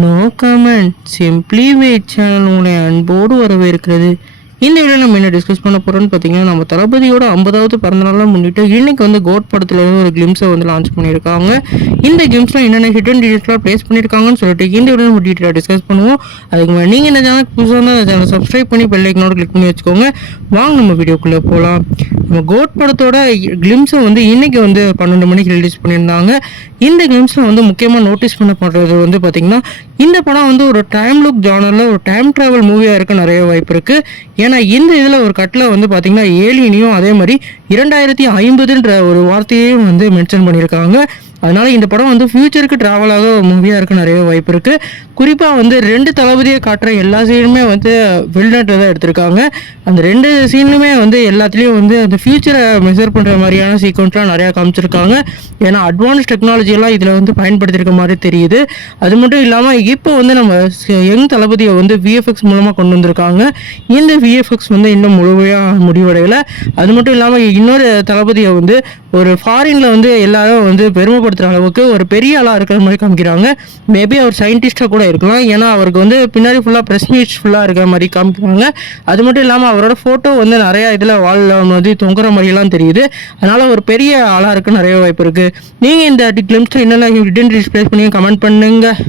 No comment simply wait channel உங்களை அன்போடு வரவேற்கிறது. இந்த வீடியோ நம்ம என்ன டிஸ்கஸ் பண்ண போகிறோம்னு பார்த்தீங்கன்னா, நம்ம தளபதியோட 50வது பிறந்தநாளை முன்னிட்டு இன்னைக்கு கோட் படத்தில் ஒரு கிளிம்ஸை லான்ச் பண்ணியிருக்காங்க. இந்த கிளிம்ஸில் என்னென்ன ஹிடன் டீட்டெயில்ஸ்லாம் ப்ளேஸ் பண்ணியிருக்காங்கன்னு சொல்லிட்டு இந்த வீடியோ நம்ம டீட்டெயிலாக டிஸ்கஸ் பண்ணுவோம். அதுக்கு முன்னாடி நீங்கள் இந்த சேனலுக்கு புதுசாக இருந்தால் அந்த சேனலை சப்ஸ்கிரைப் பண்ணி பெல் ஐக்கனோட கிளிக் பண்ணி வச்சுக்கோங்க. வாங்க நம்ம வீடியோக்குள்ளே போகலாம். நம்ம கோட் படத்தோட கிளிம்ஸை இன்னைக்கு 12 மணிக்கு ரிலீஸ் பண்ணியிருந்தாங்க. இந்த கிளிம்ஸில் முக்கியமாக நோட்டீஸ் பண்ணப்படுறது பார்த்தீங்கன்னா, இந்த படம் ஒரு டைம் லுக் ஜானரில் ஒரு டைம் ட்ராவல் மூவியாக இருக்க நிறைய வாய்ப்பு இருக்குது. ஏன்னா இந்த இதில் ஒரு கட்டில் பார்த்தீங்கன்னா ஏலியனையும் அதே மாதிரி 2050ன்ற ஒரு வார்த்தையையும் மென்ஷன் பண்ணியிருக்காங்க. அதனால் இந்த படம் ஃபியூச்சருக்கு ட்ராவல் ஆக மூவியாக இருக்க நிறைய வாய்ப்பு இருக்குது. குறிப்பாக 2 தளபதியை காட்டுற எல்லா சீனுமே வெளிநாட்டில் தான் எடுத்திருக்காங்க. அந்த 2 சீனுமே எல்லாத்துலேயும் அந்த ஃபியூச்சரை மெஷர் பண்ணுற மாதிரியான சீக்வன்ஸ்லாம் நிறையா காமிச்சிருக்காங்க. ஏன்னா அட்வான்ஸ் டெக்னாலஜியெல்லாம் இதில் பயன்படுத்தியிருக்க மாதிரி தெரியுது. அது மட்டும் இல்லாமல் இப்போ நம்ம யங் தளபதியை விஎஃப்எக்ஸ் மூலமாக கொண்டு வந்திருக்காங்க. இந்த விஎஃப்எக்ஸ் இன்னும் முழுமையாக முடிவடையலை. அது மட்டும் இல்லாமல் இன்னொரு தளபதியை ஒரு ஃபாரினில் எல்லாரும் பெருமைப்படுத்துகிற அளவுக்கு ஒரு பெரிய ஆளாக இருக்கிற மாதிரி காமிக்கிறாங்க. மேபி அவர் சயின்டிஸ்டாக கூட இருக்கலாம். ஏன்னா அவருக்கு பின்னாடி ஃபுல்லாக ப்ரெஸ் மீட்ஸ் ஃபுல்லாக இருக்கிற மாதிரி காமிக்கிறாங்க. அது மட்டும் இல்லாமல் அவரோட ஃபோட்டோ நிறையா இதில் வால் தொங்குற மாதிரிலாம் தெரியுது. அதனால் ஒரு பெரிய ஆளாக இருக்க நிறைய வாய்ப்பு இருக்குது. நீங்கள் இந்த கிளிம்ஸில் என்னென்ன ஹிடன் டிஸ்ப்ளேஸ் பண்ணி கமெண்ட் பண்ணுங்கள்.